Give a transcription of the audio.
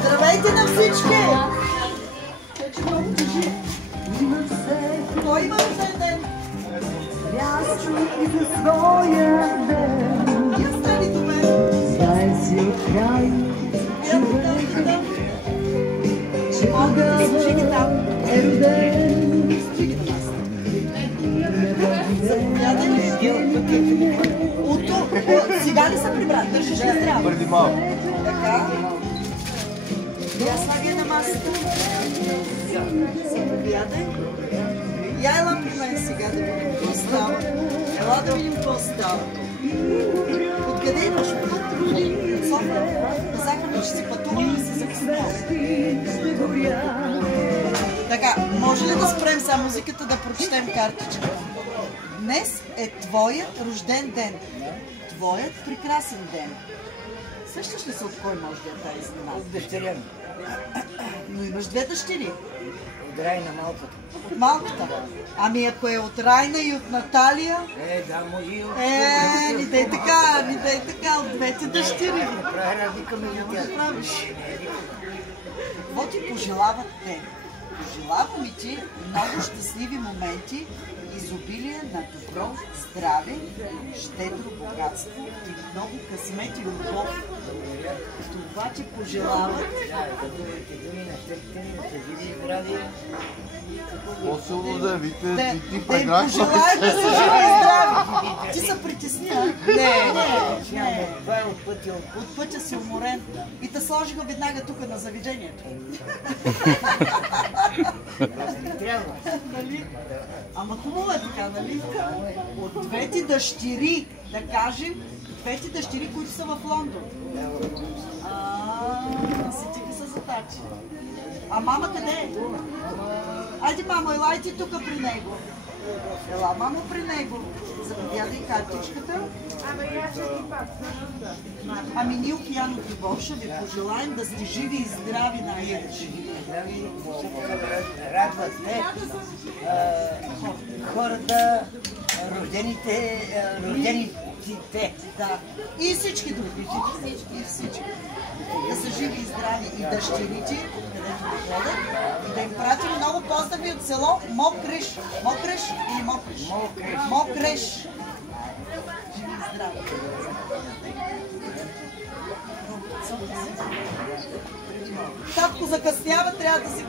Здравейте на всички! Кой има рожден ден? Място и за своя ден. Я стани до мен. Знае си от край, че тогава е роден. Сега ли са прибрани? Държиш ли здраво? Преди малко. Така. Я слагай на масата. Заповядай. Я ела при мен сега да видим какво става. Ела да видим какво става. Откъде имаш път? От София. Казахме, че си пътували и си закъснял. Така, може ли да спрем само музиката да прочетем картичка? Днес е твоят рожден ден. Твоят прекрасен ден. Сещаш ли се от кой може да е тази изненада? От дъщеря ми. Но имаш две дъщери. От Райна малката. От малката. Ами ако е от Райна и от Наталия? Да, може и от... Не дай така, от двете дъщери. Не прави разлика между тях. Какво ти пожелават те? Пожелавам и ти много щастливи моменти, изобилие на добро здраве, щедро богатство и много късмет и любов. Това ти пожелават. Добрите думи на щастите ни, да са живи и здрави. По-силно да вите, ти Да им преграшваш. пожелаем да са живи и здрави. Ти се притесни, а? Не. Това е от пътя. От пътя си уморен и те сложиха веднага тук на заведението. Не трябва. Нали? Ама хубаво е така, нали? От двете дъщери, да кажем, двете дъщери, които са в Лондон. Сетиха се за тачи. А мама къде е? Айде, мамо, елай ти тук при него. Ела, мамо, при него. Заповядай картичката. Ами ние от Ян от Любов ще ви пожелаем да сте живи и здрави най-вече. Здрави, радват те хората, рождените. Да. И всички други. И всички. Да са живи и здрави. И дъщерите, където да ходят. И да им пратим много поздрави от село Мокреш. Мокреш или Мокреш? Мокреш. Живи и здрави. Татко закъснява, трябва да се